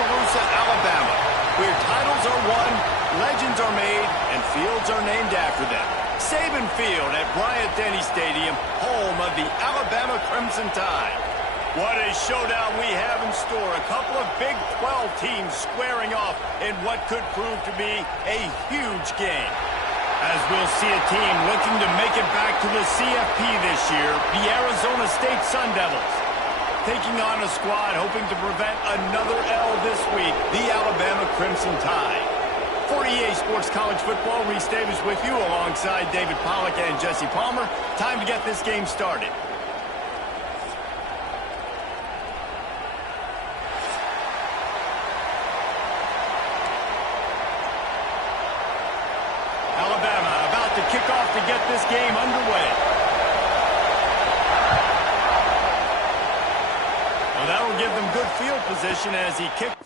Tuscaloosa, Alabama, where titles are won, legends are made, and fields are named after them. Saban Field at Bryant-Denny Stadium, home of the Alabama Crimson Tide. What a showdown we have in store. A couple of Big 12 teams squaring off in what could prove to be a huge game. As we'll see a team looking to make it back to the CFP this year, the Arizona State Sun Devils. Taking on a squad hoping to prevent another L this week, the Alabama Crimson Tide. For EA Sports College Football, Reese Davis with you alongside David Pollack and Jesse Palmer. Time to get this game started. Alabama about to kick off to get this game underway. Well, that will give them good field position as he kicks.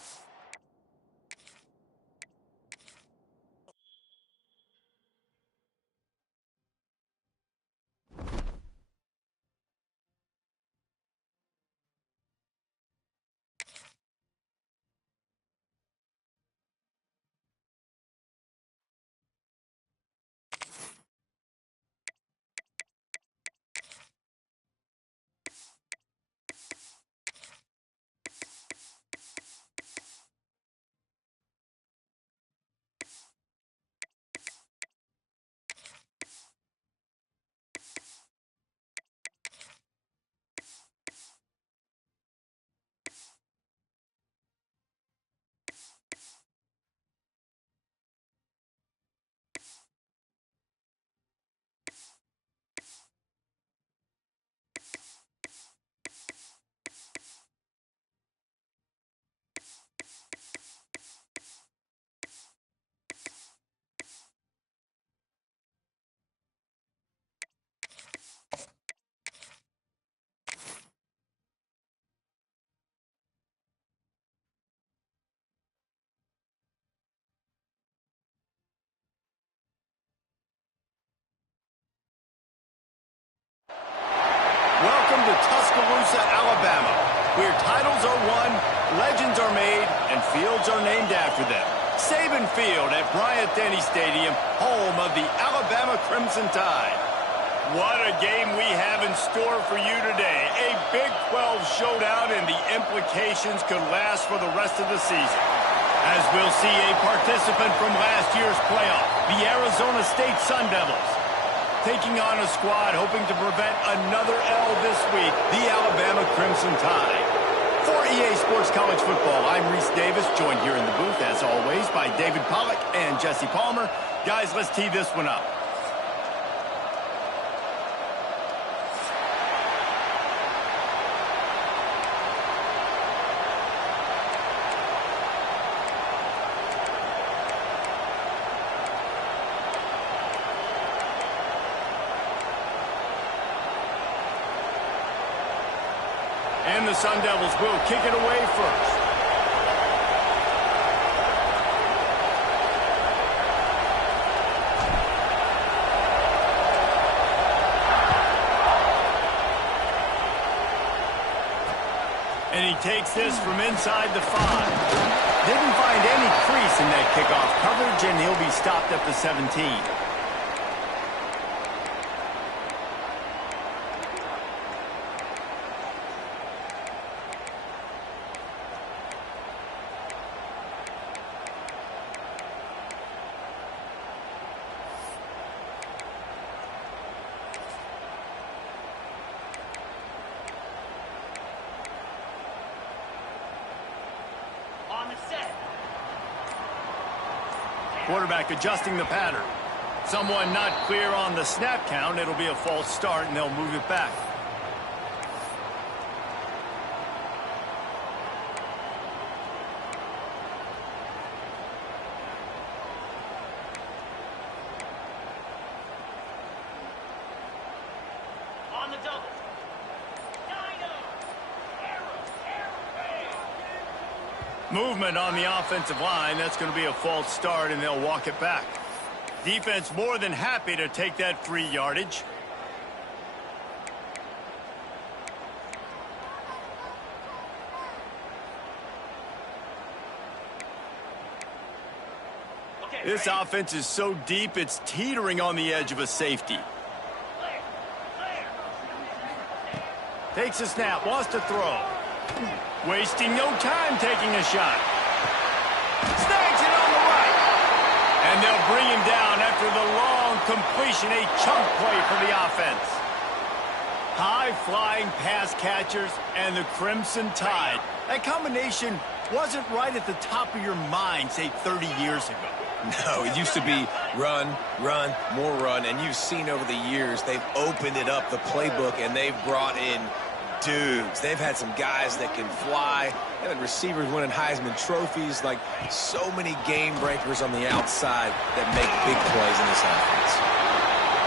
Welcome to Tuscaloosa, Alabama, where titles are won, legends are made, and fields are named after them. Saban Field at Bryant-Denny Stadium, home of the Alabama Crimson Tide. What a game we have in store for you today. A Big 12 showdown, and the implications could last for the rest of the season. As we'll see a participant from last year's playoff, the Arizona State Sun Devils. Taking on a squad hoping to prevent another L this week, the Alabama Crimson Tide. For EA Sports College Football, I'm Reese Davis, joined here in the booth, as always, by David Pollack and Jesse Palmer. Guys, let's tee this one up. And the Sun Devils will kick it away first. And he takes this from inside the 5. Didn't find any crease in that kickoff coverage, and he'll be stopped at the 17. Quarterback adjusting the pattern. Someone not clear on the snap count. It'll be a false start, and they'll move it back. On the double. Movement on the offensive line. That's going to be a false start, and they'll walk it back. Defense more than happy to take that free yardage. This offense is so deep, it's teetering on the edge of a safety. Takes a snap, wants to throw. Wasting no time taking a shot. Snags it on the right. And they'll bring him down after the long completion, a chunk play for the offense. High-flying pass catchers and the Crimson Tide. That combination wasn't right at the top of your mind, say, 30 years ago. No, it used to be run, run, more run, and you've seen over the years they've opened it up, the playbook, and they've brought in dudes. They've had some guys that can fly. They've had receivers winning Heisman trophies, like so many game breakers on the outside that make big plays in this offense.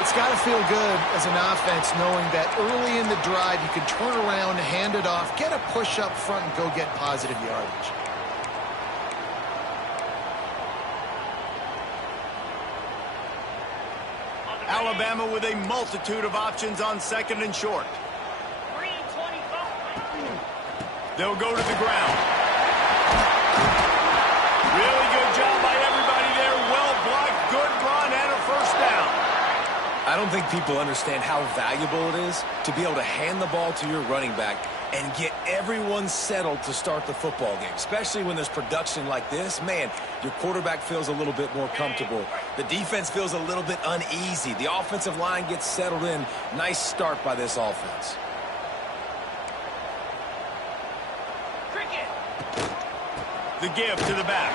It's got to feel good as an offense knowing that early in the drive you can turn around, hand it off, get a push up front, and go get positive yardage. Alabama with a multitude of options on second and short. They'll go to the ground. Really good job by everybody there. Well blocked, good run, and a first down. I don't think people understand how valuable it is to be able to hand the ball to your running back and get everyone settled to start the football game, especially when there's production like this. Man, your quarterback feels a little bit more comfortable. The defense feels a little bit uneasy. The offensive line gets settled in. Nice start by this offense. The give to the back.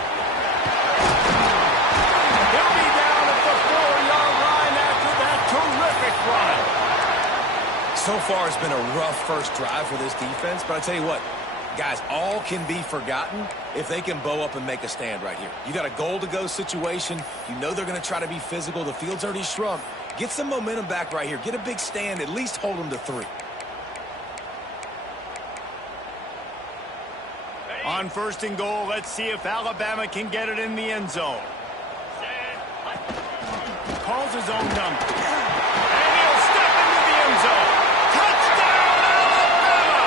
He'll be down at the 4-yard line after that terrific run. So far, it's been a rough first drive for this defense, but I tell you what, guys, all can be forgotten if they can bow up and make a stand right here. You got a goal-to-go situation. You know they're going to try to be physical. The field's already shrunk. Get some momentum back right here. Get a big stand. At least hold them to 3. On first and goal, let's see if Alabama can get it in the end zone. Calls his own number. And he'll step into the end zone. Touchdown, Alabama!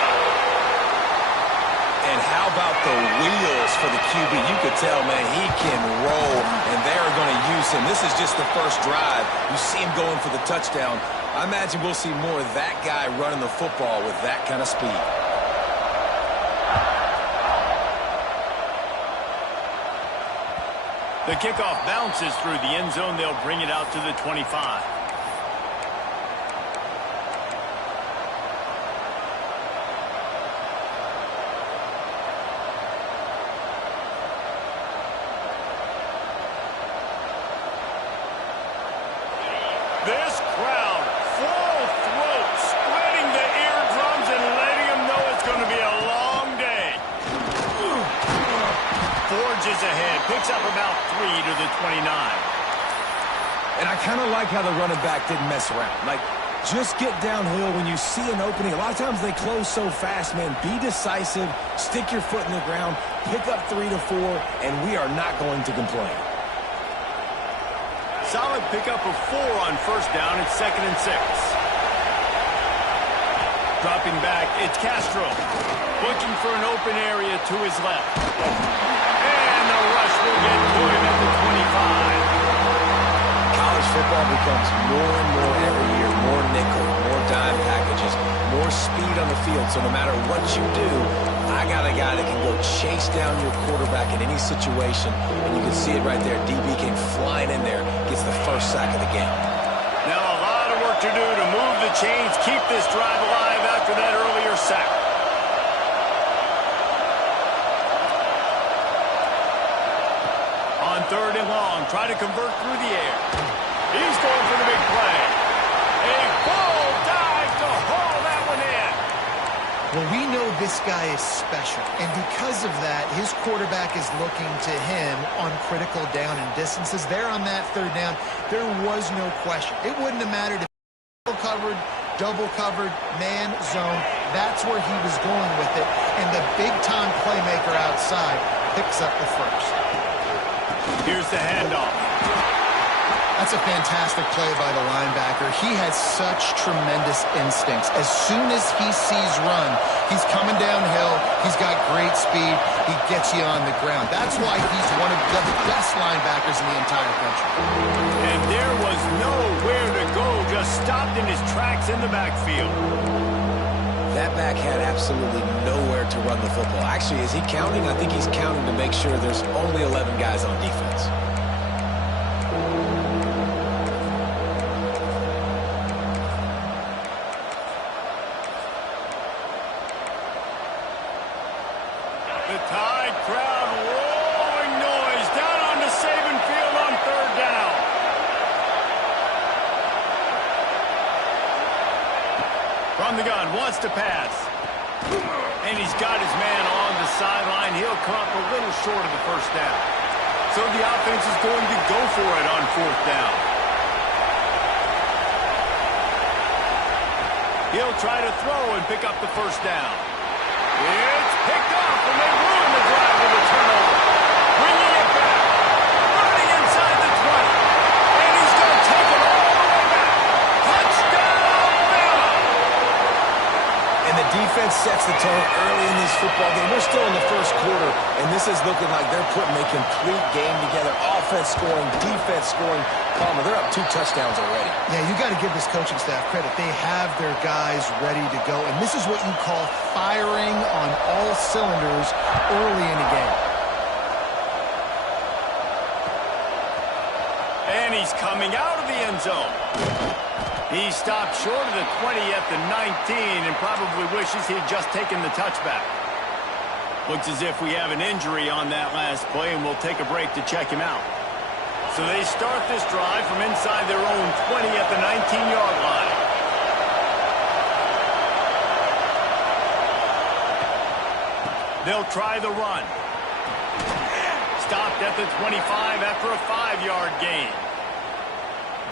And how about the wheels for the QB? You could tell, man, he can roll, and they're going to use him. This is just the first drive. You see him going for the touchdown. I imagine we'll see more of that guy running the football with that kind of speed. The kickoff bounces through the end zone. They'll bring it out to the 25. This crowd, full throat, spreading the eardrums and letting them know it's going to be a long day. Forges ahead, picks up about 3 to the 29. And I kind of like how the running back didn't mess around. Like, just get downhill when you see an opening. A lot of times they close so fast, man. Be decisive, stick your foot in the ground, pick up 3 to 4, and we are not going to complain. Solid pickup of 4 on first down. It's 2nd and 6. Dropping back, it's Castro. Looking for an open area to his left. And the rush will get to him at the 25. College football becomes more and more every year. More nickel, more dime packages, more speed on the field. So no matter what you do, I got a guy that can go chase down your quarterback in any situation. And you can see it right there. DB came flying in there, gets the first sack of the game. Now a lot of work to do to move the chains, keep this drive alive after that earlier sack. On 3rd and long, try to convert through the air. He's going for the big play. A full dive to haul that one in. Well, we know this guy is special, and because of that, his quarterback is looking to him on critical down and distances. There on that 3rd down, there was no question. It wouldn't have mattered if double covered, man, zone. That's where he was going with it, and the big-time playmaker outside picks up the first. Here's the handoff. I That's a fantastic play by the linebacker. He has such tremendous instincts. As soon as he sees run, he's coming downhill. He's got great speed. He gets you on the ground. That's why he's one of the best linebackers in the entire country. And there was nowhere to go, just stopped in his tracks in the backfield. That back had absolutely nowhere to run the football. Actually, is he counting? I think he's counting to make sure there's only 11 guys on defense. The Tide crowd rolling noise down onto Saban Field on third down. From the gun, wants to pass. And he's got his man on the sideline. He'll come up a little short of the first down. So the offense is going to go for it on fourth down. He'll try to throw and pick up the first down. It's picked off, and they ruin the drive with a turnover. Bringing it back. Running inside the 20. And he's going to take it all the way back. Touchdown, Bama! And the defense sets the tone early in this football game. We're still in the first quarter, and this is looking like they're putting a complete game together. Offense scoring, defense scoring. Palmer, they're up 2 touchdowns already. Yeah, you got to give this coaching staff credit. They have their guys ready to go, and this is what you call firing on all cylinders early in the game. And he's coming out of the end zone. He stopped short of the 20 at the 19 and probably wishes he had just taken the touchback. Looks as if we have an injury on that last play, and we'll take a break to check him out. So they start this drive from inside their own 20 at the 19-yard line. They'll try the run. Stopped at the 25 after a 5-yard gain.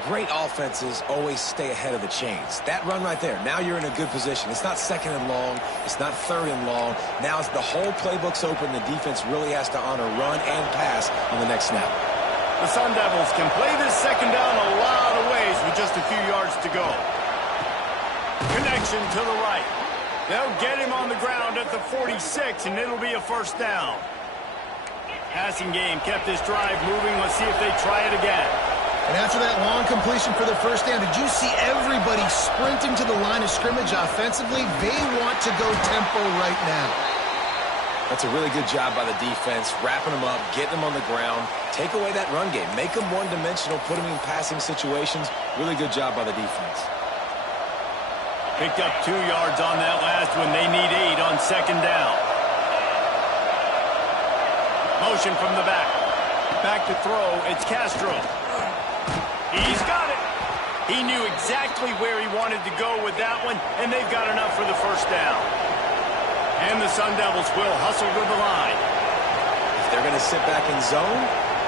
Great offenses always stay ahead of the chains. That run right there, now you're in a good position. It's not second and long. It's not third and long. Now as the whole playbook's open, the defense really has to honor run and pass on the next snap. The Sun Devils can play this second down a lot of ways with just a few yards to go. Connection to the right. They'll get him on the ground at the 46, and it'll be a first down. Passing game kept this drive moving. Let's see if they try it again. And after that long completion for the first down, did you see everybody sprinting to the line of scrimmage offensively? They want to go tempo right now. That's a really good job by the defense, wrapping them up, getting them on the ground. Take away that run game. Make them one-dimensional, put them in passing situations. Really good job by the defense. Picked up 2 yards on that last one. They need 8 on second down. Motion from the back. Back to throw. It's Castro. He's got it. He knew exactly where he wanted to go with that one, and they've got enough for the first down. And the Sun Devils will hustle to the line. If they're going to sit back in zone,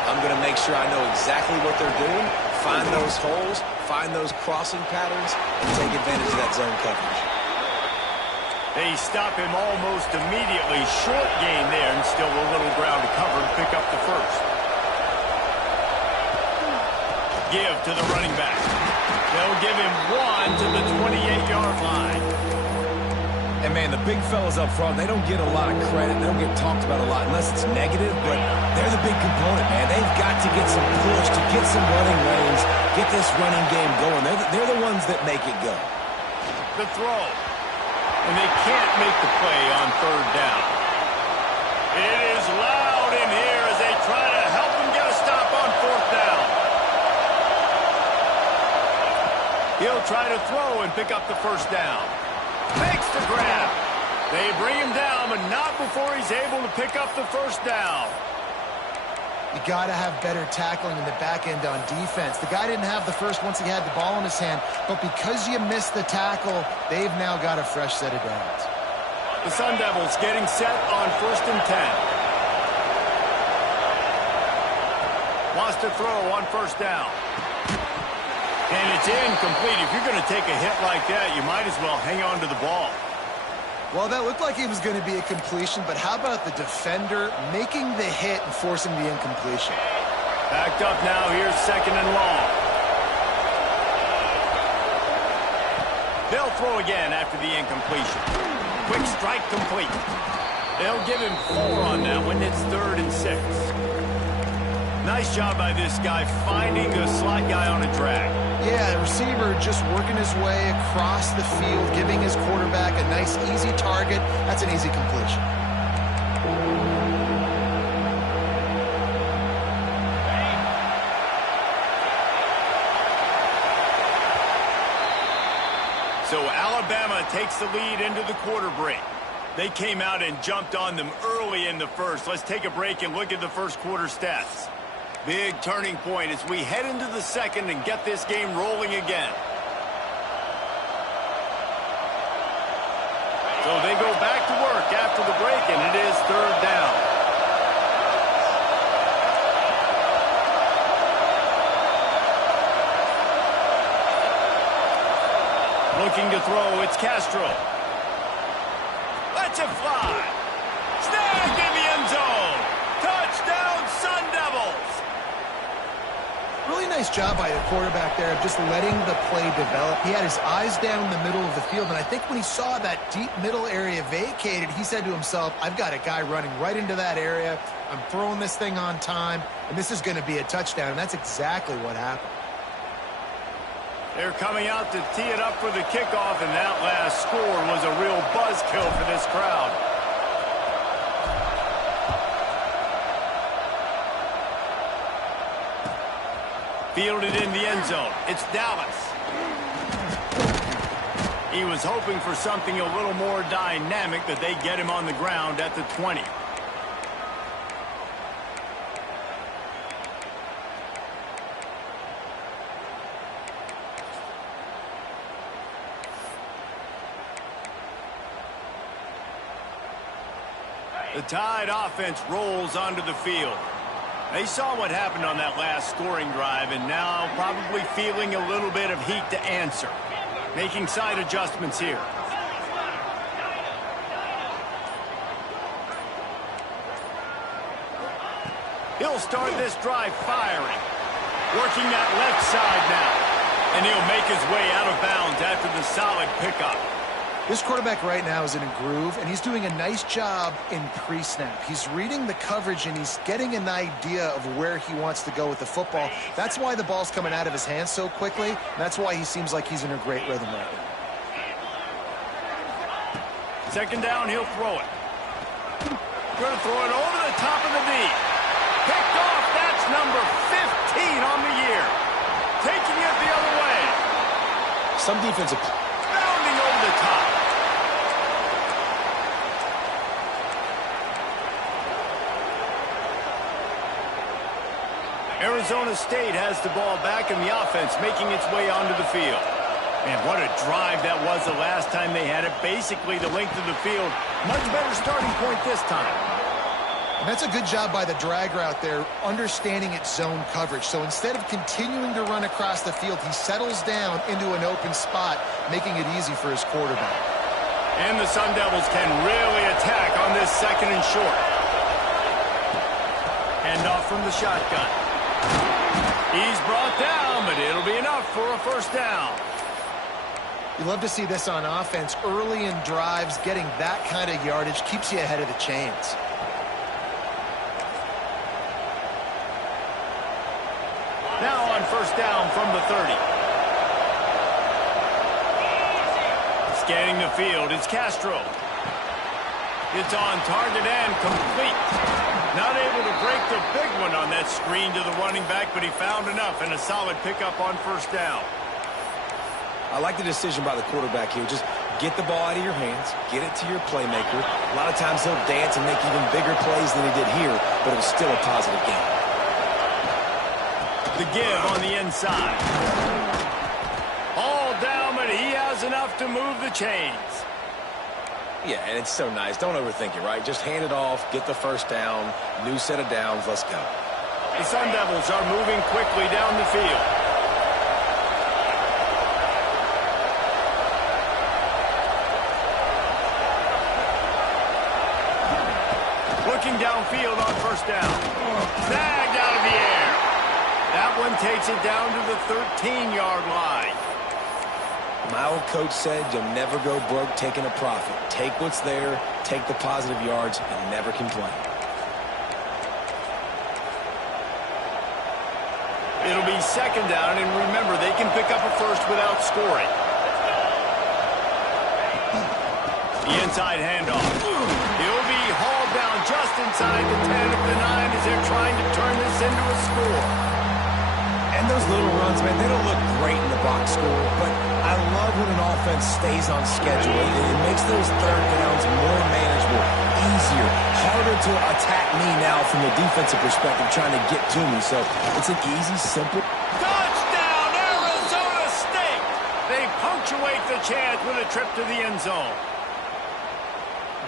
I'm going to make sure I know exactly what they're doing, find those holes, find those crossing patterns, and take advantage of that zone coverage. They stop him almost immediately. Short gain there, and still a little ground to cover and pick up the first. Give to the running back. They'll give him 1 to the 28-yard line. And, man, the big fellas up front, they don't get a lot of credit. They don't get talked about a lot unless it's negative, but they're the big component, man. They've got to get some push, to get some running lanes, get this running game going. They're the ones that make it go. The throw. And they can't make the play on third down. It is loud in here as they try to help him get a stop on fourth down. He'll try to throw and pick up the first down. Makes the grab. They bring him down, but not before he's able to pick up the first down. You got to have better tackling in the back end on defense. The guy didn't have the first once he had the ball in his hand, but because you missed the tackle, they've now got a fresh set of downs. The Sun Devils getting set on 1st and 10. Wants to throw on first down. And it's incomplete. If you're going to take a hit like that, you might as well hang on to the ball. Well, that looked like it was going to be a completion, but how about the defender making the hit and forcing the incompletion? Backed up now. Here's second and long. throw again after the incompletion. Quick strike complete. They'll give him 4 on that one. It's 3rd and 6. Nice job by this guy finding a slot guy on a drag. Yeah, the receiver just working his way across the field, giving his quarterback a nice, easy target. That's an easy completion. So Alabama takes the lead into the quarter break. They came out and jumped on them early in the first. Let's take a break and look at the first quarter stats. Big turning point as we head into the second and get this game rolling again. So they go back to work after the break, and it is 3rd down. Looking to throw, it's Castro. Lets it fly. Snagged in the end zone. Touchdown, Sun Devils. Really nice job by the quarterback there of just letting the play develop. He had his eyes down the middle of the field, and I think when he saw that deep middle area vacated, he said to himself, I've got a guy running right into that area. I'm throwing this thing on time, and this is going to be a touchdown, and that's exactly what happened. They're coming out to tee it up for the kickoff, and that last score was a real buzzkill for this crowd. Fielded in the end zone. It's Dallas. He was hoping for something a little more dynamic, that they get him on the ground at the 20. The Tide offense rolls onto the field. They saw what happened on that last scoring drive, and now probably feeling a little bit of heat to answer. Making side adjustments here. He'll start this drive firing. Working that left side now. And he'll make his way out of bounds after the solid pickup. This quarterback right now is in a groove, and he's doing a nice job in pre-snap. He's reading the coverage, and he's getting an idea of where he wants to go with the football. That's why the ball's coming out of his hands so quickly. And that's why he seems like he's in a great rhythm right now. Second down, he'll throw it. Going to throw it over the top of the knee. Picked off. That's number 15 on the year. Taking it the other way. Some defensive... Bounding over the top. Arizona State has the ball back in the offense, making its way onto the field. Man, what a drive that was the last time they had it. Basically the length of the field. Much better starting point this time. And that's a good job by the drag route there, understanding its zone coverage. So instead of continuing to run across the field, he settles down into an open spot, making it easy for his quarterback. And the Sun Devils can really attack on this second and short. Handoff from the shotgun. He's brought down, but it'll be enough for a first down. You love to see this on offense. Early in drives, getting that kind of yardage keeps you ahead of the chains. Now on first down from the 30. Scanning the field, it's Castro. It's on target and complete. Not able to break the big one on that screen to the running back, but he found enough and a solid pickup on first down. I like the decision by the quarterback here. Just get the ball out of your hands, get it to your playmaker. A lot of times he'll dance and make even bigger plays than he did here, but it was still a positive game. The give on the inside. All down, but he has enough to move the chains. Yeah, and it's so nice. Don't overthink it, right? Just hand it off, get the first down, new set of downs, let's go. The Sun Devils are moving quickly down the field. Looking downfield on first down. Snagged out of the air. That one takes it down to the 13-yard line. My old coach said you'll never go broke taking a profit. Take what's there, take the positive yards, and never complain. It'll be second down, and remember, they can pick up a first without scoring. The inside handoff. He'll be hauled down just inside the 10 of the 9 as they're trying to turn this into a score. And those little runs, man, they don't look great in the box score, but I love when an offense stays on schedule. It makes those third downs more manageable, easier, harder to attack me now from the defensive perspective trying to get to me. So it's an easy, simple. Touchdown, Arizona State! They punctuate the chance with a trip to the end zone.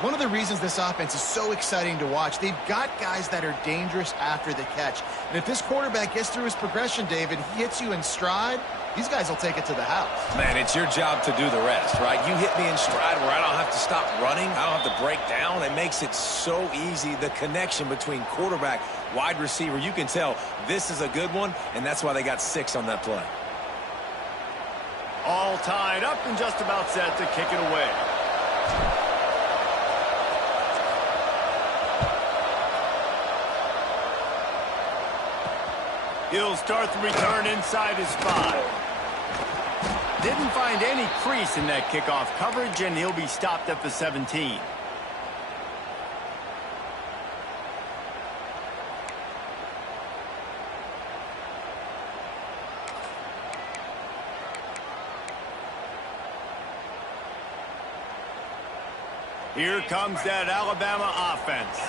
One of the reasons this offense is so exciting to watch, they've got guys that are dangerous after the catch. And if this quarterback gets through his progression, David, he hits you in stride, these guys will take it to the house. Man, it's your job to do the rest, right? You hit me in stride where I don't have to stop running. I don't have to break down. It makes it so easy, the connection between quarterback, wide receiver. You can tell this is a good one, and that's why they got 6 on that play. All tied up and just about set to kick it away. He'll start the return inside his 5. Didn't find any crease in that kickoff coverage, and he'll be stopped at the 17. Here comes that Alabama offense.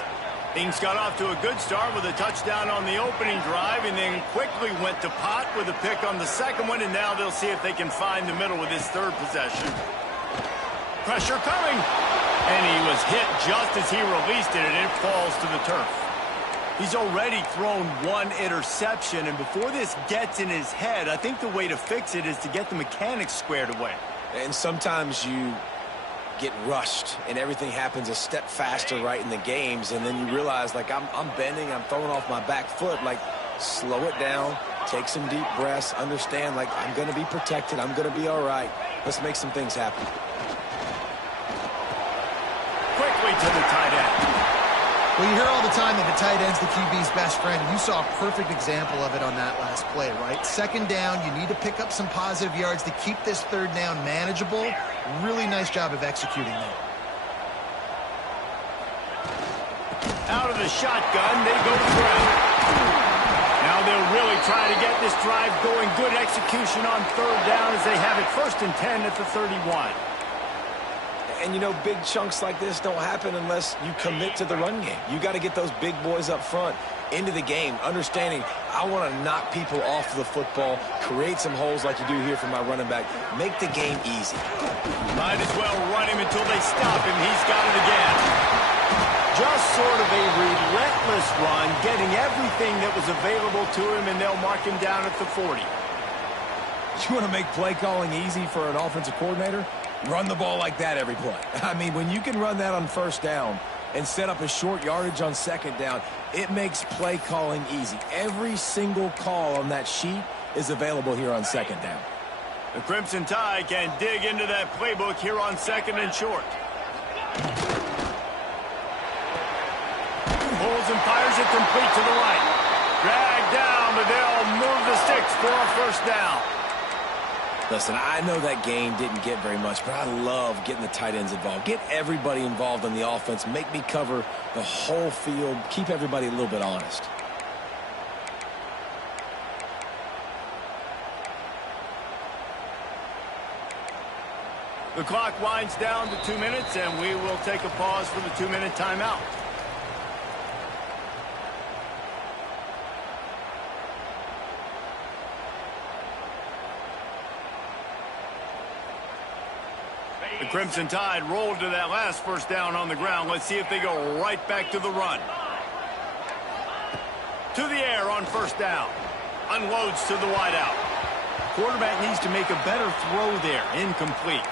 Things got off to a good start with a touchdown on the opening drive and then quickly went to pot with a pick on the second one, and now they'll see if they can find the middle with this third possession. Pressure coming, and he was hit just as he released it, and it falls to the turf. He's already thrown 1 interception, and before this gets in his head, I think the way to fix it is to get the mechanics squared away. And sometimes you get rushed and everything happens a step faster right in the games, and then you realize, like, I'm bending, I'm throwing off my back foot. Like, slow it down, take some deep breaths, understand, like, I'm going to be protected, I'm going to be all right. Let's make some things happen. Quickly to the tight end. Well, you hear all the time that the tight end's the QB's best friend. You saw a perfect example of it on that last play, right? Second down, you need to pick up some positive yards to keep this third down manageable. Really nice job of executing that. Out of the shotgun, they go to the ground. Now they'll really try to get this drive going. Good execution on third down as they have it 1st and 10 at the 31. And, you know, big chunks like this don't happen unless you commit to the run game. You got to get those big boys up front into the game, understanding I want to knock people off the football, create some holes like you do here for my running back, make the game easy. Might as well run him until they stop him. He's got it again. Just sort of a relentless run, getting everything that was available to him, and they'll mark him down at the 40. You want to make play calling easy for an offensive coordinator? Run the ball like that every play. I mean, when you can run that on 1st down and set up a short yardage on 2nd down, it makes play calling easy. Every single call on that sheet is available here on 2nd down. The Crimson Tide can dig into that playbook here on 2nd and short. Pulls and fires it complete to the right. Dragged down, but they'll move the sticks for a 1st down. Listen, I know that game didn't get very much, but I love getting the tight ends involved. Get everybody involved on the offense. Make me cover the whole field. Keep everybody a little bit honest. The clock winds down to 2 minutes, and we will take a pause for the 2-minute timeout. The Crimson Tide rolled to that last 1st down on the ground. Let's see if they go right back to the run. To the air on 1st down. Unloads to the wideout. Quarterback needs to make a better throw there. Incomplete.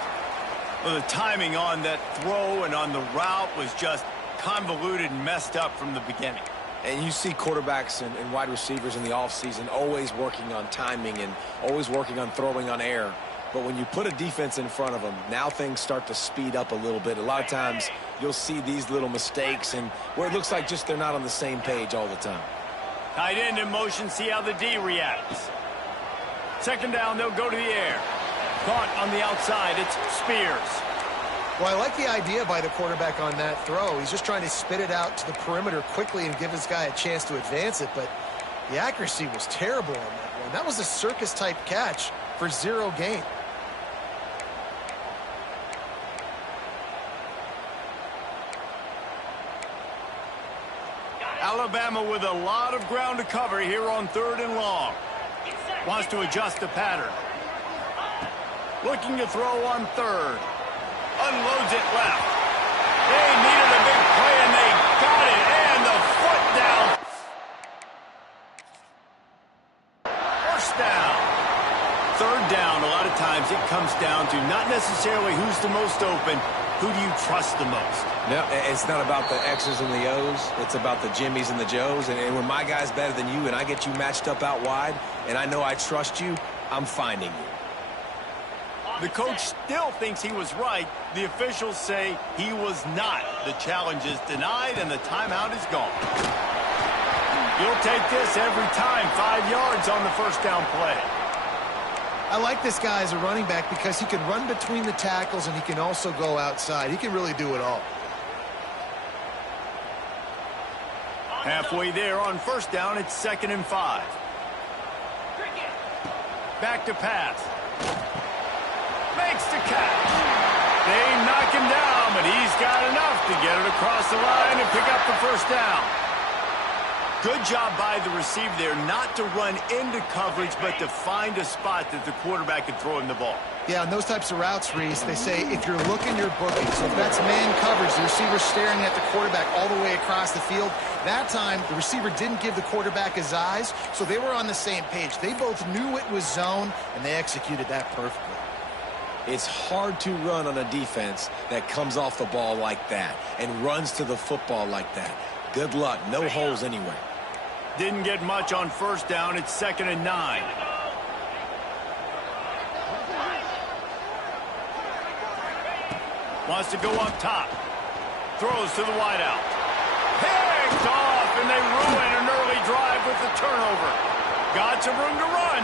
Well, the timing on that throw and on the route was just convoluted and messed up from the beginning. And you see quarterbacks and wide receivers in the offseason always working on timing and always working on throwing on air. But when you put a defense in front of them, now things start to speed up a little bit. A lot of times you'll see these little mistakes and where it looks like just they're not on the same page all the time. Tight end in motion, see how the D reacts. Second down, they'll go to the air. Caught on the outside, it's Spears. Well, I like the idea by the quarterback on that throw. He's just trying to spit it out to the perimeter quickly and give his guy a chance to advance it, but the accuracy was terrible on that one. That was a circus-type catch for 0 gain. Alabama with a lot of ground to cover here on 3rd and long. Wants to adjust the pattern. Looking to throw on 3rd. Unloads it left. They needed a big play, and they got it. And the foot down. First down. 3rd down, a lot of times it comes down to not necessarily who's the most open, who do you trust the most? No, it's not about the X's and the O's. It's about the Jimmys and the Joes. And when my guy's better than you and I get you matched up out wide, and I know I trust you, I'm finding you. The coach still thinks he was right. The officials say he was not. The challenge is denied, and the timeout is gone. You'll take this every time. 5 yards on the first down play. I like this guy as a running back because he can run between the tackles and he can also go outside. He can really do it all. Halfway there on first down, it's 2nd and 5. Back to pass. Makes the catch. They knock him down, but he's got enough to get it across the line and pick up the first down. Good job by the receiver there not to run into coverage, but to find a spot that the quarterback can throw him the ball. Yeah, on those types of routes, Reese, they say if you're looking, you're booking. So if that's man coverage, the receiver's staring at the quarterback all the way across the field. That time, the receiver didn't give the quarterback his eyes, so they were on the same page. They both knew it was zone, and they executed that perfectly. It's hard to run on a defense that comes off the ball like that and runs to the football like that. Good luck. No holes anywhere. Didn't get much on first down. It's 2nd and 9. Wants to go up top. Throws to the wideout. Picked off, and they ruin an early drive with the turnover. Got some room to run.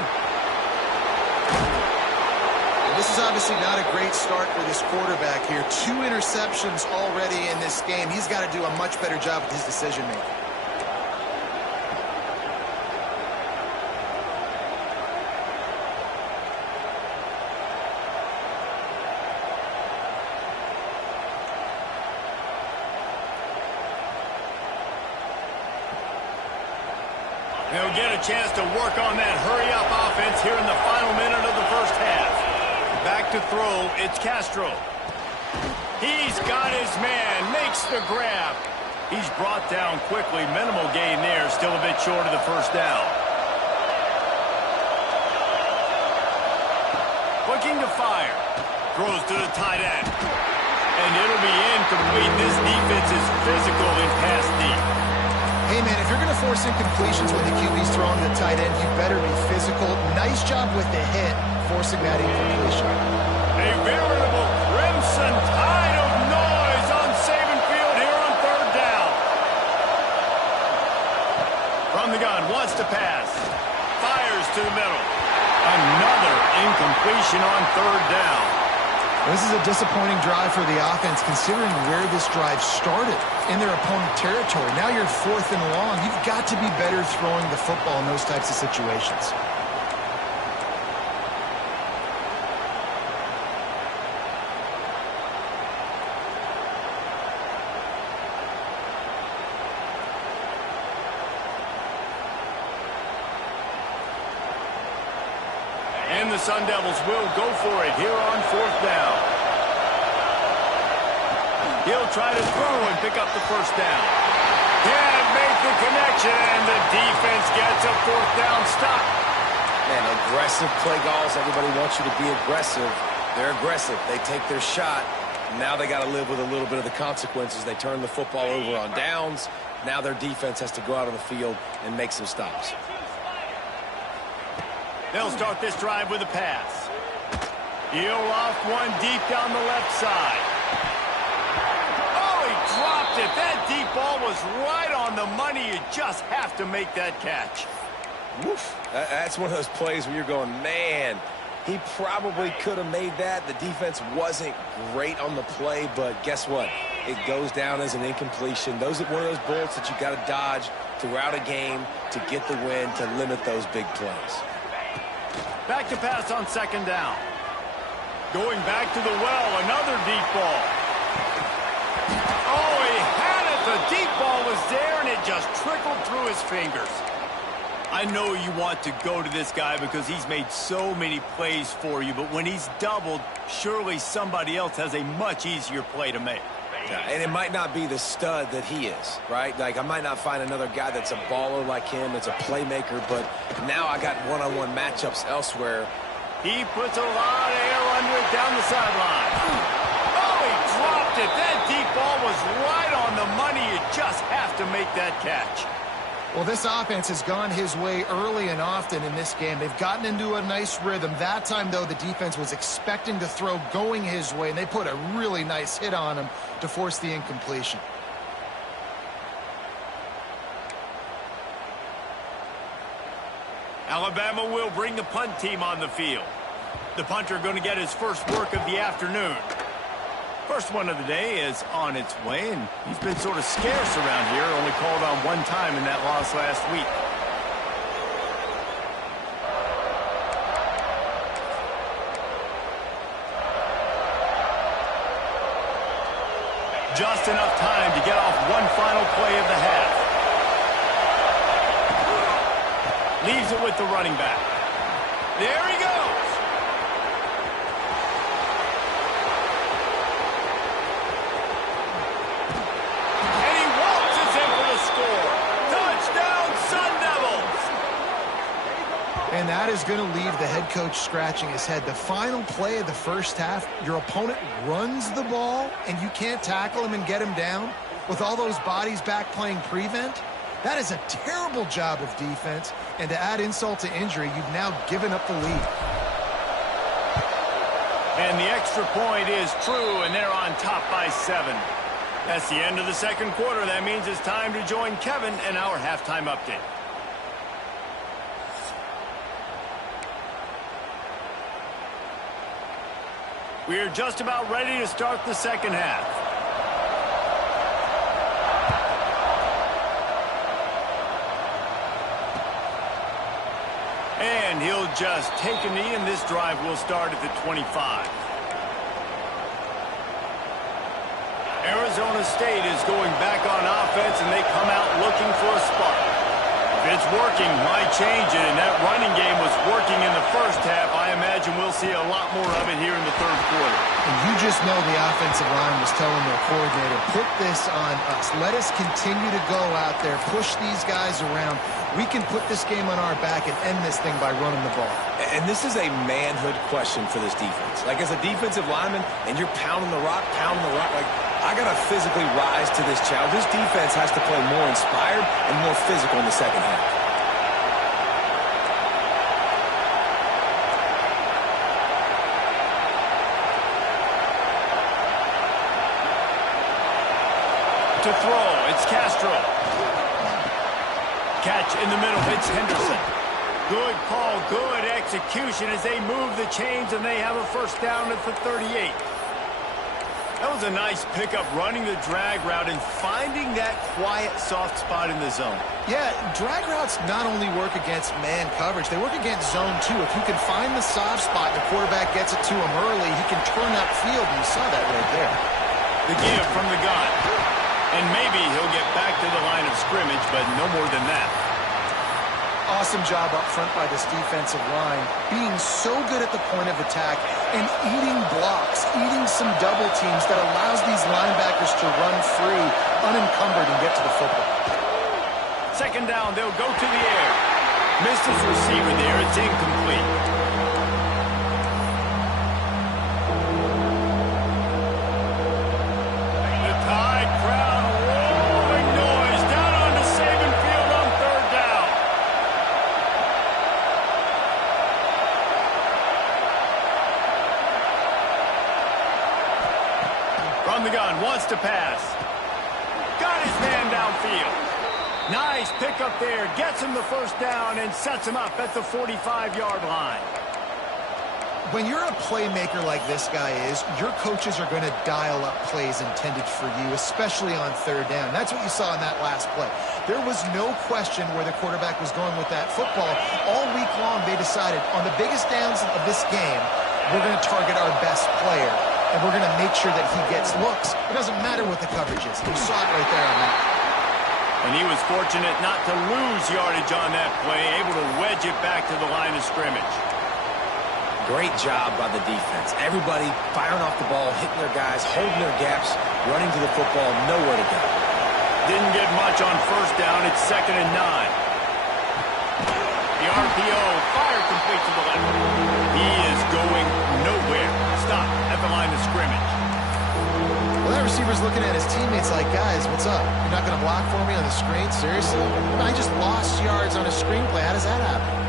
This is obviously not a great start for this quarterback here. 2 interceptions already in this game. He's got to do a much better job with his decision-making. They'll get a chance to work on that hurry-up offense here in the final minute of the first half. Back to throw, it's Castro. He's got his man, makes the grab. He's brought down quickly, minimal gain there, still a bit short of the first down. Looking to fire. Throws to the tight end. And it'll be incomplete. This defense is physical in pass deep. Hey, man, if you're going to force incompletions when the QB's throwing to the tight end, you better be physical. Nice job with the hit, forcing that incompletion. A veritable crimson tide of noise on Saban Field here on 3rd down. From the gun, wants to pass. Fires to the middle. Another incompletion on 3rd down. This is a disappointing drive for the offense, considering where this drive started in their opponent territory. Now you're 4th and long. You've got to be better throwing the football in those types of situations. And the Sun Devils will go for it here on 4th down. He'll try to throw and pick up the first down. Can't make the connection, and the defense gets a 4th down stop. Man, aggressive play calls. Everybody wants you to be aggressive. They're aggressive. They take their shot. Now they got to live with a little bit of the consequences. They turn the football over on downs. Now their defense has to go out on the field and make some stops. They'll start this drive with a pass. He'll off one deep down the left side. Oh, he dropped it. That deep ball was right on the money. You just have to make that catch. Woof. That's one of those plays where you're going, man, he probably could have made that. The defense wasn't great on the play, but guess what? It goes down as an incompletion. Those are one of those bullets that you got to dodge throughout a game to get the win, to limit those big plays. Back to pass on second down. Going back to the well, another deep ball. Oh, he had it. The deep ball was there, and it just trickled through his fingers. I know you want to go to this guy because he's made so many plays for you, but when he's doubled, surely somebody else has a much easier play to make. Yeah, and it might not be the stud that he is, right? Like, I might not find another guy that's a baller like him, that's a playmaker, but now I got one-on-one matchups elsewhere. He puts a lot of air under it down the sideline. Oh, he dropped it. That deep ball was right on the money. You just have to make that catch. Well, this offense has gone his way early and often in this game. They've gotten into a nice rhythm. That time, though, the defense was expecting to throw going his way, and they put a really nice hit on him to force the incompletion. Alabama will bring the punt team on the field. The punter going to get his first work of the afternoon. First one of the day is on its way, and he's been sort of scarce around here, only called on one time in that loss last week. Just enough time to get off one final play of the half. Leaves it with the running back. There he goes. And that is going to leave the head coach scratching his head. The final play of the first half, your opponent runs the ball, and you can't tackle him and get him down with all those bodies back playing prevent. That is a terrible job of defense, and to add insult to injury, you've now given up the lead. And the extra point is true, and they're on top by 7. That's the end of the second quarter. That means it's time to join Kevin in our halftime update. We're just about ready to start the second half. And he'll just take a knee, and this drive will start at the 25. Arizona State is going back on offense, and they come out looking for a spark. If it's working, why change it? And that running game was working in the first half. I imagine we'll see a lot more of it here in the third quarter. And you just know the offensive line was telling their coordinator, put this on us. Let us continue to go out there, push these guys around. We can put this game on our back and end this thing by running the ball. And this is a manhood question for this defense. Like, as a defensive lineman, and you're pounding the rock, like, I got to physically rise to this challenge. This defense has to play more inspired and more physical in the second half. To throw, it's Castro. Catch in the middle, it's Henderson. Good call, good execution as they move the chains, and they have a first down at the 38. That was a nice pickup, running the drag route and finding that quiet, soft spot in the zone. Yeah, drag routes not only work against man coverage, they work against zone too. If you can find the soft spot and the quarterback gets it to him early, he can turn upfield, and you saw that right there. The give from the gun. And maybe he'll get back to the line of scrimmage, but no more than that. Awesome job up front by this defensive line, being so good at the point of attack and eating blocks, eating some double teams that allows these linebackers to run free, unencumbered, and get to the football. Second down, they'll go to the air. Missed his receiver there. It's incomplete. from the gun, wants to pass. Got his man downfield. Nice pickup there. Gets him the first down and sets him up at the 45-yard line. When you're a playmaker like this guy is, your coaches are going to dial up plays intended for you, especially on third down. That's what you saw in that last play. There was no question where the quarterback was going with that football. All week long, they decided on the biggest downs of this game, we're going to target our best player, and we're going to make sure that he gets looks. It doesn't matter what the coverage is. You saw it right there on that. And he was fortunate not to lose yardage on that play, able to wedge it back to the line of scrimmage. Great job by the defense. Everybody firing off the ball, hitting their guys, holding their gaps, running to the football, nowhere to go. Didn't get much on first down. It's 2nd and 9. The RPO fired complete to the left. He is going nowhere. Stop at the line of scrimmage. Well, that receiver's looking at his teammates like, guys, what's up? You're not going to block for me on the screen? Seriously? I just lost yards on a screenplay. How does that happen?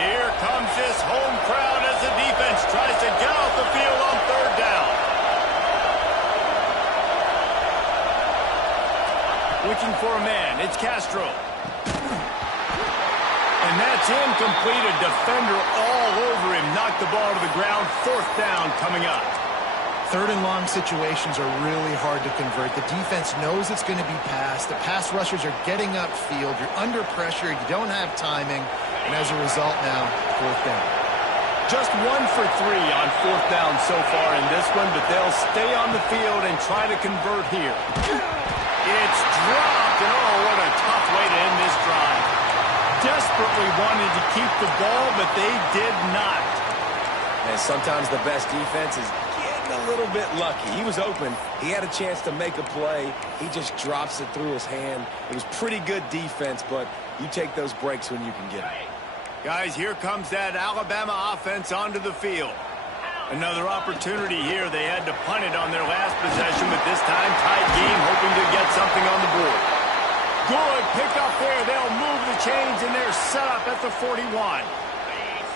Here comes this home crowd as the defense tries to get off the field on third down. Looking for a man. It's Castro. And that's incomplete. A defender all over him. Knocked the ball to the ground. 4th down coming up. Third and long situations are really hard to convert. The defense knows it's going to be passed. The pass rushers are getting upfield. You're under pressure. You don't have timing. And as a result now, 4th down. Just 1 for 3 on 4th down so far in this one, but they'll stay on the field and try to convert here. It's dropped, and oh, what a tough way to end this drive. Desperately wanted to keep the ball, but they did not. And sometimes the best defense is getting a little bit lucky. He was open. He had a chance to make a play. He just drops it through his hand. It was pretty good defense, but you take those breaks when you can get them. Guys, here comes that Alabama offense onto the field. Another opportunity here. They had to punt it on their last possession, but this time tied game, hoping to get something on the board. Good pick up there. They'll move the chains, and they're set up at the 41.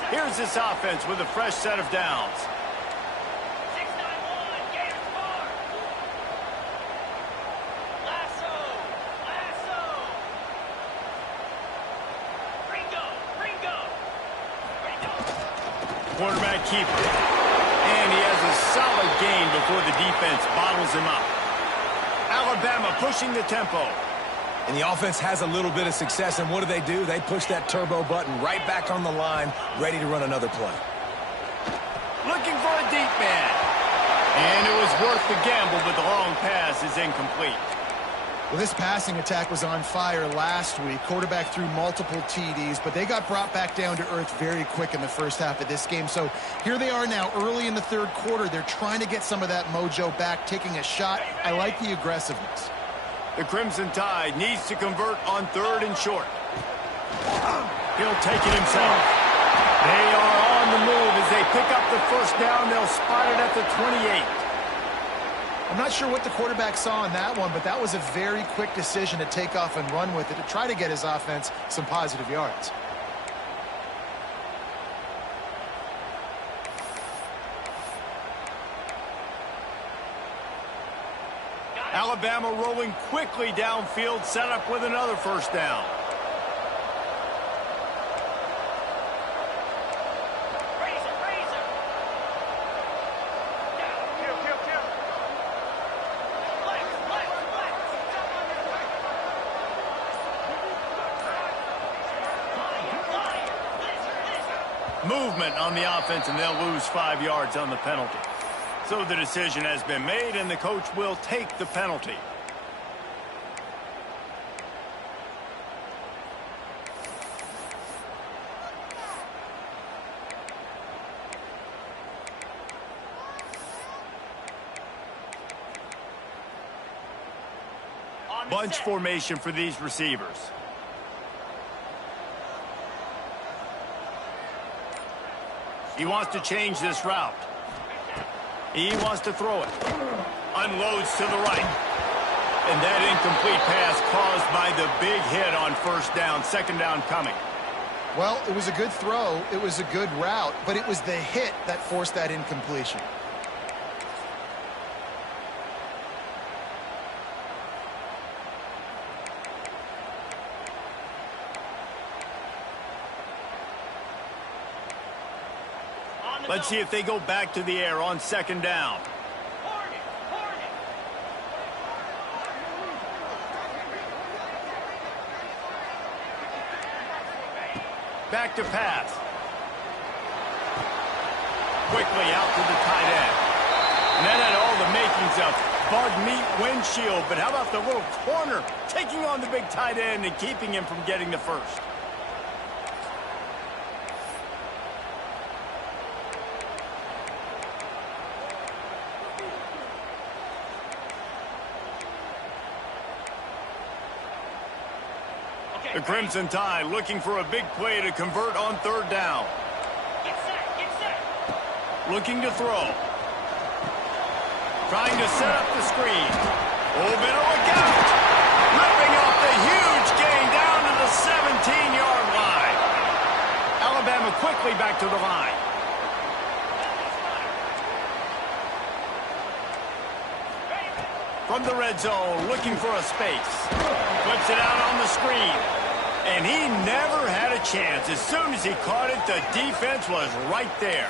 Here's this offense with a fresh set of downs. Quarterback keeper. And he has a solid gain before the defense bottles him up. Alabama pushing the tempo. And the offense has a little bit of success, and what do? They push that turbo button right back on the line, ready to run another play. Looking for a deep man. And it was worth the gamble, but the long pass is incomplete. Well, this passing attack was on fire last week. Quarterback threw multiple TDs, but they got brought back down to earth very quick in the first half of this game. So here they are now early in the third quarter. They're trying to get some of that mojo back, taking a shot. I like the aggressiveness. The Crimson Tide needs to convert on 3rd and short. He'll take it himself. They are on the move as they pick up the first down. They'll spot it at the 28. I'm not sure what the quarterback saw on that one, but that was a very quick decision to take off and run with it to try to get his offense some positive yards. Alabama rolling quickly downfield, set up with another first down. Movement on the offense, and they'll lose 5 yards on the penalty. So the decision has been made, and the coach will take the penalty. Bunch formation for these receivers. He wants to change this route. He wants to throw it. Unloads to the right. And that incomplete pass caused by the big hit on first down, second down coming. Well, it was a good throw. It was a good route, but it was the hit that forced that incompletion. Let's see if they go back to the air on second down. Back to pass. Quickly out to the tight end. And that had all the makings of bug meat windshield. But how about the little corner taking on the big tight end and keeping him from getting the first? The Crimson Tide looking for a big play to convert on third down. Get set. Looking to throw. Trying to set up the screen. Oh, better look out. Ripping off the huge gain down to the 17-yard line. Alabama quickly back to the line. From the red zone, looking for a space. Flips it out on the screen. And he never had a chance. As soon as he caught it, the defense was right there.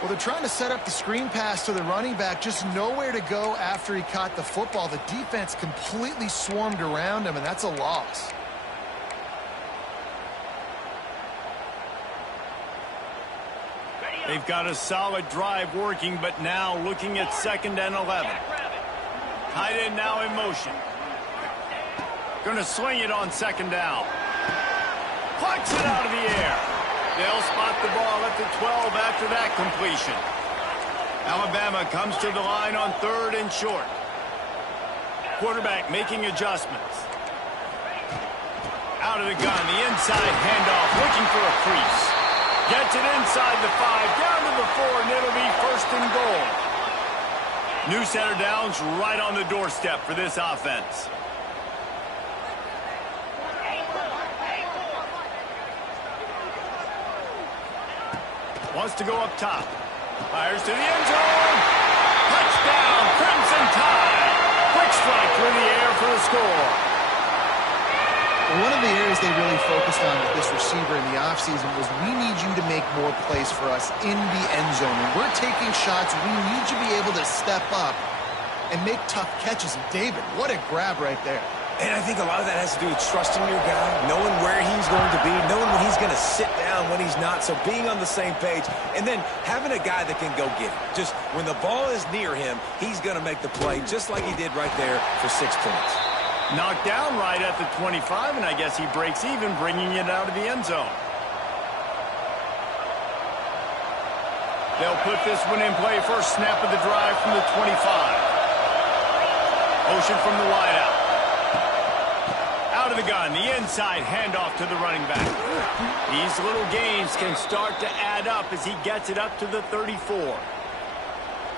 Well, they're trying to set up the screen pass to the running back, just nowhere to go after he caught the football. The defense completely swarmed around him, and that's a loss. They've got a solid drive working, but now looking at 2nd and 11. Tight end now in motion. Going to swing it on 2nd down. Plucks it out of the air. They'll spot the ball at the 12 after that completion. Alabama comes to the line on 3rd and short. Quarterback making adjustments. Out of the gun, the inside handoff, looking for a crease. Gets it inside the 5, down to the 4, and it'll be 1st and goal. New center downs right on the doorstep for this offense. Wants to go up top. Fires to the end zone. Touchdown, Crimson Tide. Quick strike through the air for the score. One of the areas they really focused on with this receiver in the offseason was, we need you to make more plays for us in the end zone. When we're taking shots, we need you to be able to step up and make tough catches. And David, what a grab right there. And I think a lot of that has to do with trusting your guy, knowing where he's going to be, knowing when he's going to sit down, when he's not. So being on the same page, and then having a guy that can go get it. Just when the ball is near him, he's going to make the play, just like he did right there for 6 points. Knocked down right at the 25, and I guess he breaks even, bringing it out of the end zone. They'll put this one in play. First snap of the drive from the 25. Motion from the wideout. Out of the gun, the inside handoff to the running back. These little gains can start to add up as he gets it up to the 34.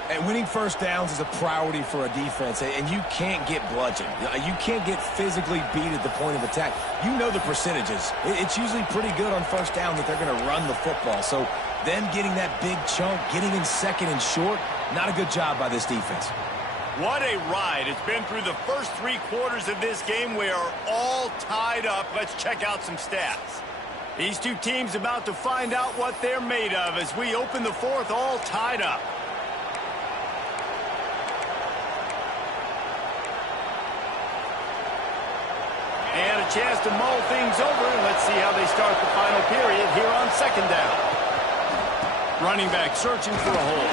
And winning first downs is a priority for a defense, and you can't get bludgeoned. You can't get physically beat at the point of attack. You know the percentages. It's usually pretty good on first down that they're going to run the football. So then getting that big chunk, getting in 2nd and short, not a good job by this defense. What a ride. It's been through the first 3 quarters of this game. We are all tied up. Let's check out some stats. These two teams about to find out what they're made of as we open the 4th all tied up. And a chance to mull things over. Let's see how they start the final period here on 2nd down. Running back searching for a hole.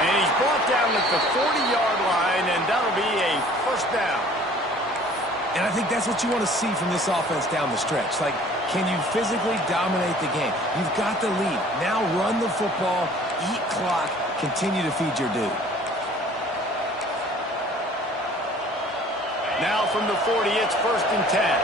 And he's brought down at the 40-yard line, and that'll be a 1st down. And I think that's what you want to see from this offense down the stretch. Like, can you physically dominate the game? You've got the lead. Now run the football, eat clock, continue to feed your dude. Now from the 40, it's 1st and 10.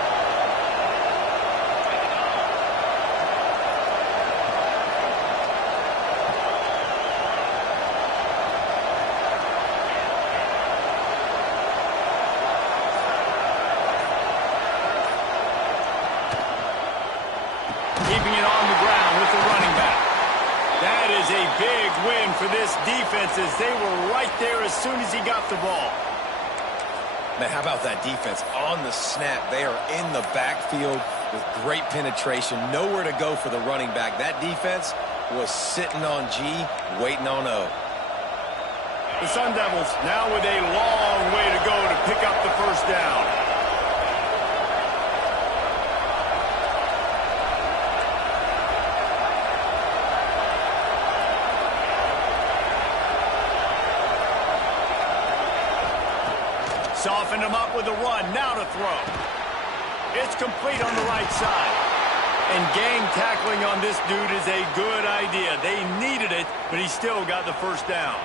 for this defense as they were right there as soon as he got the ball. Man, how about that defense? On the snap, they are in the backfield with great penetration. Nowhere to go for the running back. That defense was sitting on G, waiting on O. The Sun Devils now with a long way to go to pick up the first down. Softened him up with a run, now to throw. It's complete on the right side. And gang tackling on this dude is a good idea. They needed it, but he still got the first down.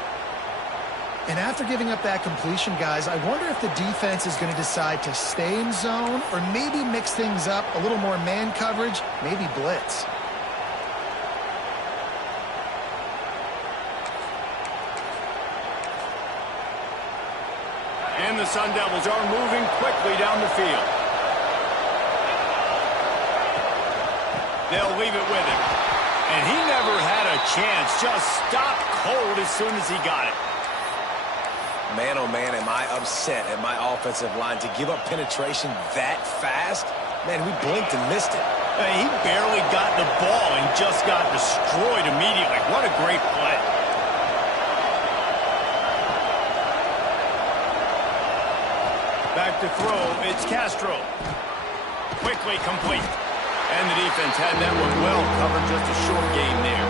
And after giving up that completion, guys, I wonder if the defense is going to decide to stay in zone or maybe mix things up, a little more man coverage, maybe blitz. And the Sun Devils are moving quickly down the field. They'll leave it with him. And he never had a chance. Just stopped cold as soon as he got it. Man, oh man, am I upset at my offensive line to give up penetration that fast? Man, we blinked and missed it. He barely got the ball and just got destroyed immediately. What a great play. Back to throw, it's Castro. Quickly complete. And the defense had that one well covered, just a short game there.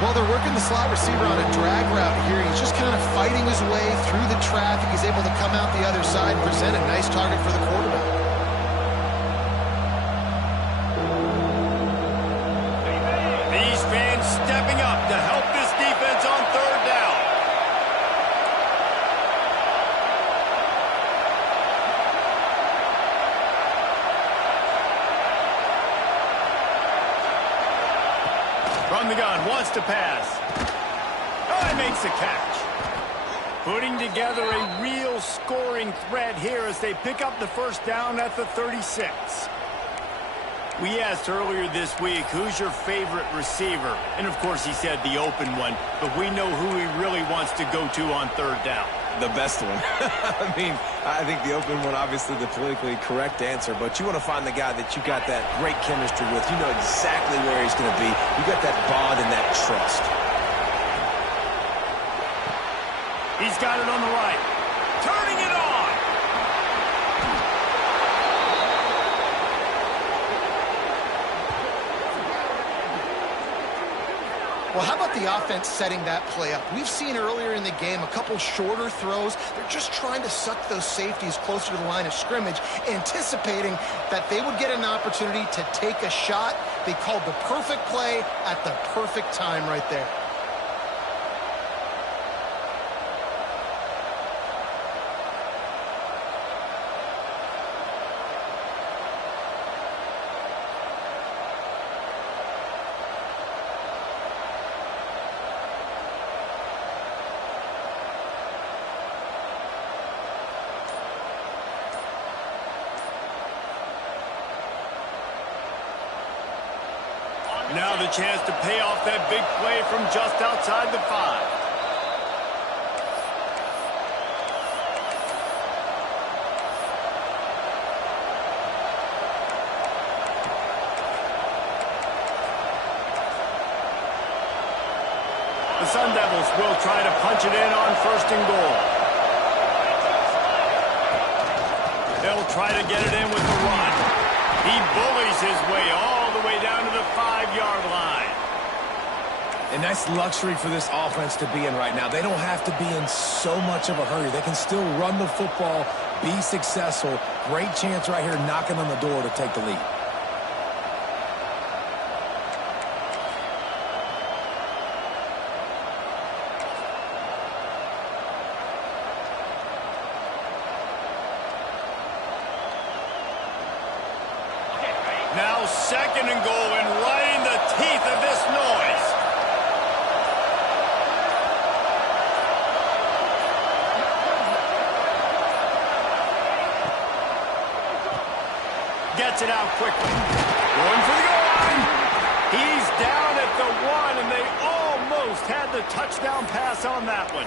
Well, they're working the slot receiver on a drag route here. He's just kind of fighting his way through the traffic. He's able to come out the other side and present a nice target for the quarterback. These fans stepping up to help this defense on third down. From the gun, wants to pass. Oh, he makes the catch. Putting together a real scoring threat here as they pick up the first down at the 36. We asked earlier this week, who's your favorite receiver? And, of course, he said the open one, but we know who he really wants to go to on third down. The best one. I mean, I think the open one, obviously the politically correct answer, but you want to find the guy that you got that great chemistry with. You know exactly where he's going to be. You got that bond and that trust. He's got it on the right. Turning it on. Well, how about the offense setting that play up? We've seen earlier in the game a couple shorter throws. They're just trying to suck those safeties closer to the line of scrimmage, anticipating that they would get an opportunity to take a shot. They called the perfect play at the perfect time right there. Now the chance to pay off that big play from just outside the 5. The Sun Devils will try to punch it in on first and goal. They'll try to get it in with the run. He bullies his way all the way down to the 5-yard line. A nice luxury for this offense to be in right now. They don't have to be in so much of a hurry. They can still run the football, be successful. Great chance right here knocking on the door to take the lead. Now second and goal and right in the teeth of this noise. Gets it out quickly. Going for the goal line. He's down at the 1, and they almost almost had the touchdown pass on that one.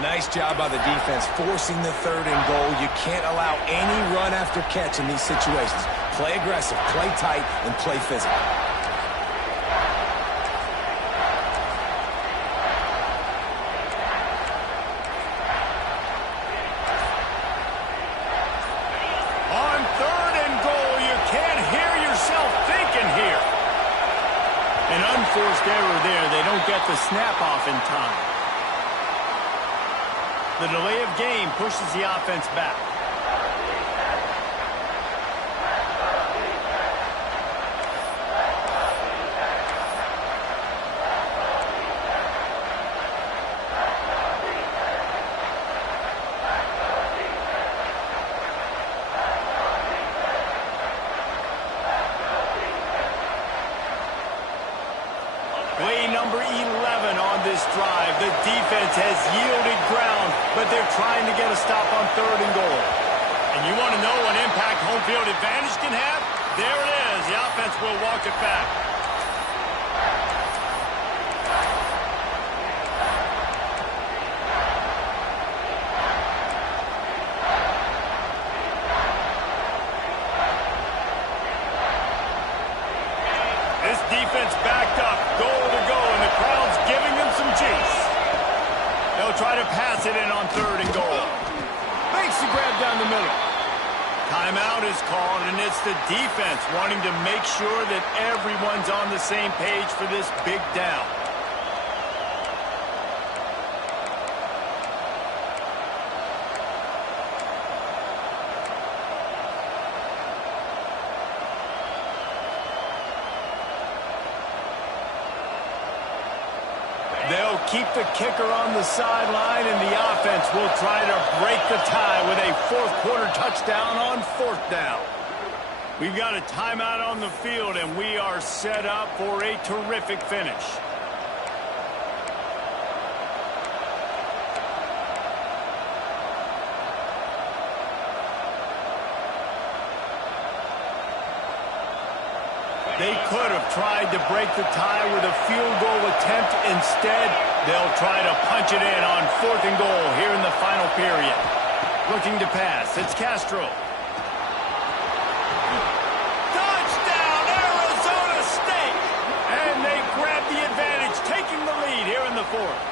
Nice job by the defense forcing the 3rd and goal. You can't allow any run after catch in these situations. Play aggressive, play tight, and play physical. On 3rd and goal, you can't hear yourself thinking here. An unforced error there. They don't get the snap off in time. The delay of game pushes the offense back. Play number 11 on this drive. The defense has yielded ground, but they're trying to get a stop on 3rd and goal. And you want to know what impact home field advantage can have? There it is. The offense will walk it back. This defense backed up, goal to go, and the crowd's giving them some juice. They'll try to pass it in on 3rd and goal. Makes the grab down the middle. Timeout is called, and it's the defense wanting to make sure that everyone's on the same page for this big down. They'll keep the kicker on the sideline, and the offense will try to break the tie with a 4th-quarter touchdown on 4th down. We've got a timeout on the field, and we are set up for a terrific finish. They could have tried to break the tie with a field goal attempt. Instead, they'll try to punch it in on 4th and goal here in the final period. Looking to pass. It's Castro. Touchdown, Arizona State! And they grab the advantage, taking the lead here in the 4th.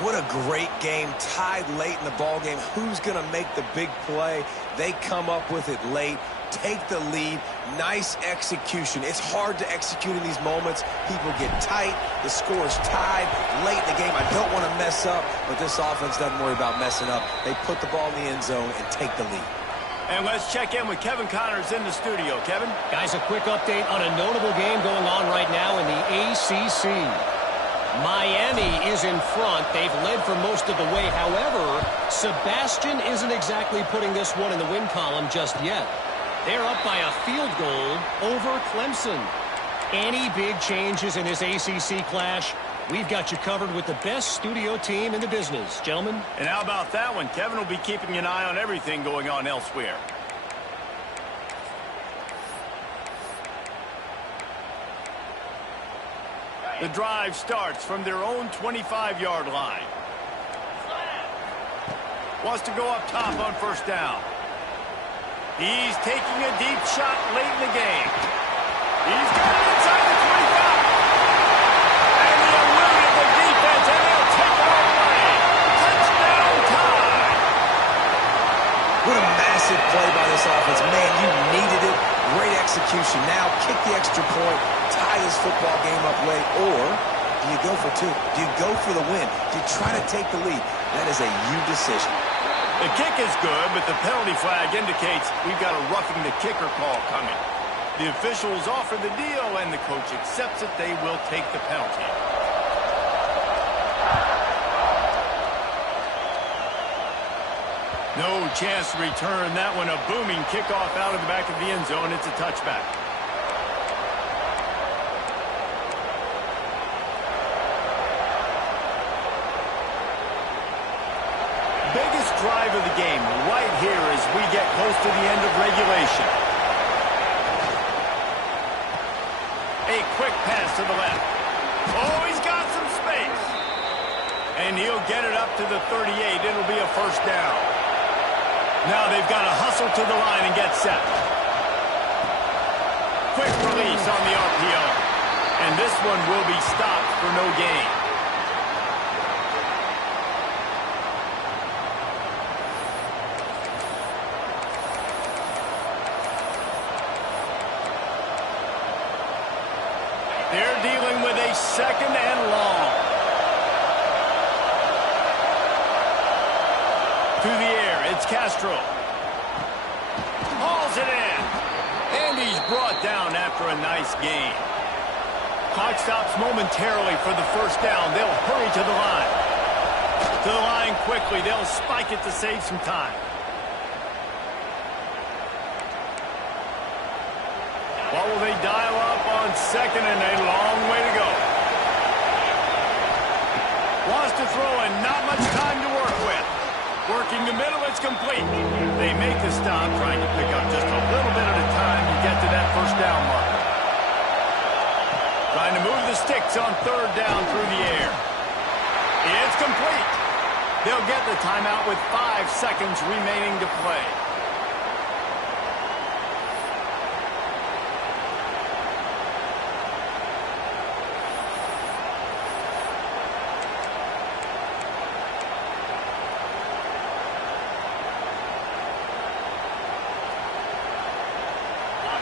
What a great game, tied late in the ball game. Who's going to make the big play? They come up with it late, take the lead. Nice execution. It's hard to execute in these moments. People get tight. The score is tied late in the game. I don't want to mess up, but this offense doesn't worry about messing up. They put the ball in the end zone and take the lead. And let's check in with Kevin Connors in the studio. Kevin? Guys, a quick update on a notable game going on right now in the ACC. Miami is in front. They've led for most of the way. However, Sebastian isn't exactly putting this one in the win column just yet. They're up by a field goal over Clemson. Any big changes in this ACC clash? We've got you covered with the best studio team in the business, gentlemen. And how about that one? Kevin will be keeping an eye on everything going on elsewhere. The drive starts from their own 25-yard line. Wants to go up top on 1st down. He's taking a deep shot late in the game. He's got it inside the 25. And he eluded the defense, and he'll take it all away. Touchdown time. What a massive play by this offense. Man, you needed it. Great execution. Now kick the extra point, tie this football game up late, or do you go for 2? Do you go for the win? Do you try to take the lead? That is a you decision. The kick is good, but the penalty flag indicates we've got a roughing the kicker call coming. The officials offer the deal, and the coach accepts it. They will take the penalty. No chance to return that one. A booming kickoff out of the back of the end zone. It's a touchback. Biggest drive of the game right here as we get close to the end of regulation. A quick pass to the left. Oh, he's got some space. And he'll get it up to the 38. It'll be a first down. Now they've got to hustle to the line and get set. Quick release on the RPO. And this one will be stopped for no gain. They're dealing with a second and long. To the air, it's Castro. Hauls it in. And he's brought down after a nice gain. Clock stops momentarily for the first down. They'll hurry to the line. To the line quickly. They'll spike it to save some time. What will they dial up on second and a long way to go? Wants to throw and not much time to work with. Working the middle, it's complete. They make the stop, trying to pick up just a little bit at a time to get to that first down mark. Trying to move the sticks on third down through the air. It's complete. They'll get the timeout with 5 seconds remaining to play.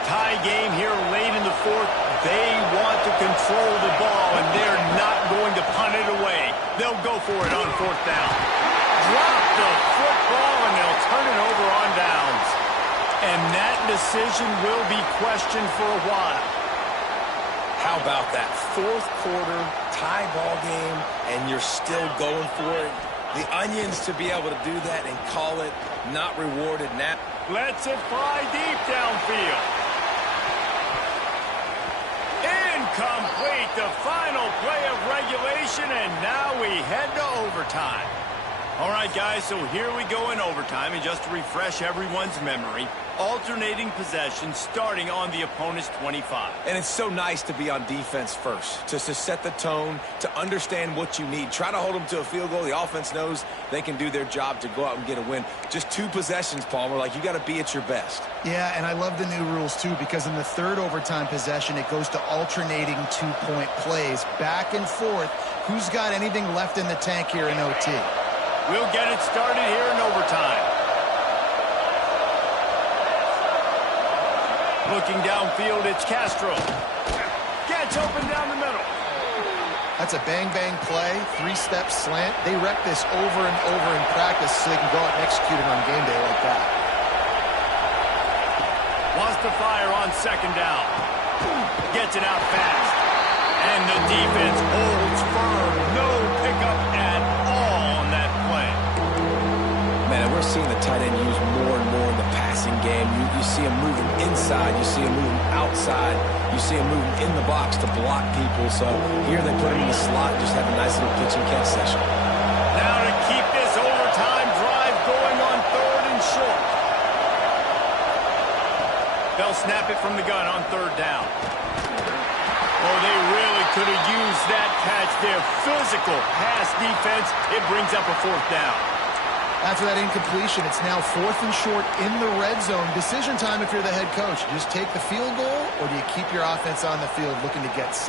Tie game here late in the fourth. They want to control the ball, and they're not going to punt it away. They'll go for it on fourth down. Drop the football, and they'll turn it over on downs. And that decision will be questioned for a while. How about that fourth quarter tie ball game, and you're still going for it? The Onions to be able to do that and call it not rewarded now. Lets it fly deep downfield. Incomplete, the final play of regulation, and now we head to overtime. All right, guys, so here we go in overtime, and just to refresh everyone's memory, alternating possession starting on the opponent's 25. And it's so nice to be on defense first, to set the tone, to understand what you need. Try to hold them to a field goal. The offense knows they can do their job to go out and get a win. Just 2 possessions, Palmer. Like, you got to be at your best. Yeah, and I love the new rules, too, because in the third overtime possession, it goes to alternating 2-point plays. Back and forth. Who's got anything left in the tank here in OT? We'll get it started here in overtime. Looking downfield, it's Castro. Gets open down the middle. That's a bang-bang play, 3-step slant. They rep this over and over in practice so they can go out and execute it on game day like that. Wants to fire on second down. Gets it out fast. And the defense holds firm. No pickup at all on that play. Man, we're seeing the tight end used more and more in the passing game. You see him moving inside. You see him moving outside. You see him moving in the box to block people. So here they put him in the slot, just have a nice little pitch and catch session. Now to keep this overtime drive going on third and short. They'll snap it from the gun on third down. Oh, they really could have used that catch there. Physical pass defense. It brings up a fourth down. After that incompletion, it's now 4th and short in the red zone. Decision time if you're the head coach. Just take the field goal, or do you keep your offense on the field looking to get 6?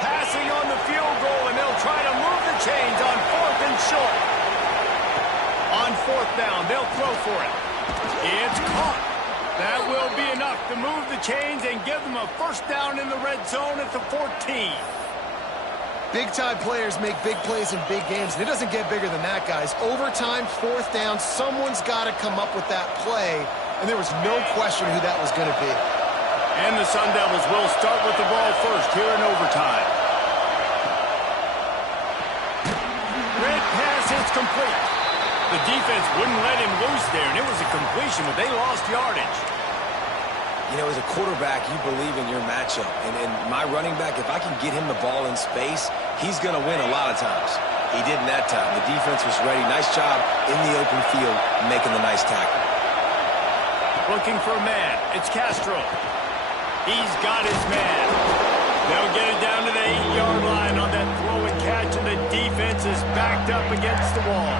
Passing on the field goal, and they'll try to move the chains on 4th and short. On fourth down, they'll throw for it. It's caught. That will be enough to move the chains and give them a first down in the red zone at the 14. Big-time players make big plays in big games, and it doesn't get bigger than that, guys. Overtime, 4th down, someone's got to come up with that play, and there was no question who that was going to be. And the Sun Devils will start with the ball first here in overtime. Red pass, it's complete. The defense wouldn't let him loose there, and it was a completion, but they lost yardage. You know, as a quarterback, you believe in your matchup. And my running back, if I can get him the ball in space, he's going to win a lot of times. He did in that time. The defense was ready. Nice job in the open field making the nice tackle. Looking for a man. It's Castro. He's got his man. They'll get it down to the 8-yard line on that throw and catch, and the defense is backed up against the wall.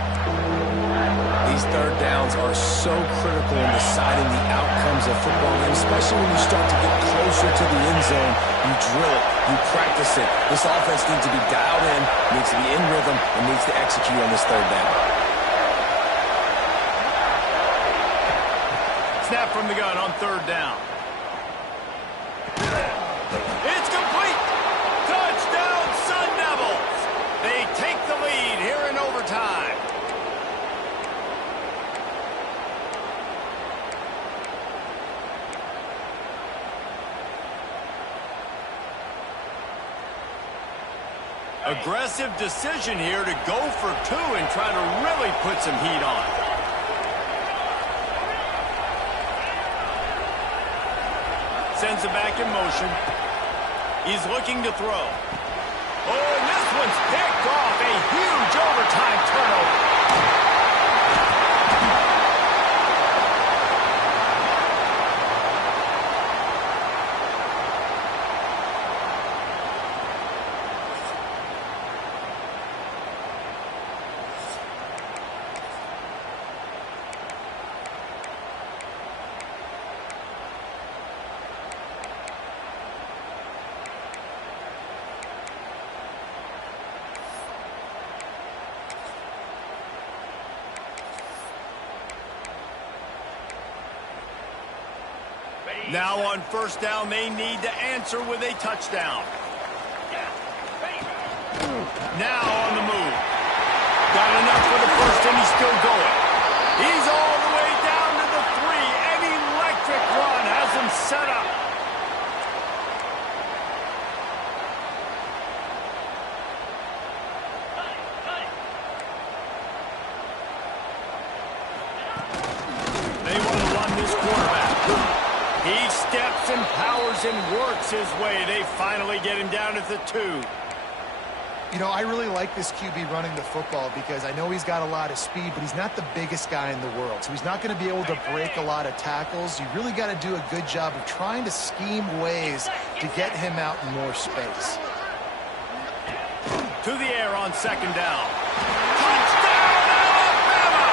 These third downs are so critical in deciding the outcomes of football games, especially when you start to get closer to the end zone. You drill it, you practice it. This offense needs to be dialed in, needs to be in rhythm, and needs to execute on this third down. Snap from the gun on third down. It's complete. Touchdown, Sun Devils. They take the lead here in overtime. Aggressive decision here to go for two and try to really put some heat on. Sends it back in motion. He's looking to throw. Oh, and this one's picked off. A huge overtime turnover. Now on first down, they need to answer with a touchdown. Now on the move. Got enough for the first, and he's still going. He's all the way down to the 3. An electric run has him set up. They want to run this quarterback. He steps and powers and works his way. They finally get him down at the 2. You know, I really like this QB running the football because I know he's got a lot of speed, but he's not the biggest guy in the world. So he's not going to be able to break a lot of tackles. You really got to do a good job of trying to scheme ways to get him out in more space. To the air on second down. Touchdown, Alabama!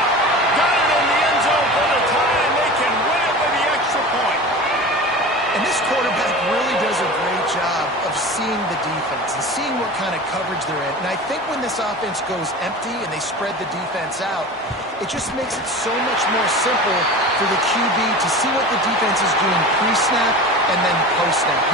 Got it in the end zone for the tie, and they can win it with the extra point. And this quarterback really does a great job of seeing the defense and seeing what kind of coverage they're in. And I think when this offense goes empty and they spread the defense out, it just makes it so much more simple for the QB to see what the defense is doing pre-snap and then post-snap.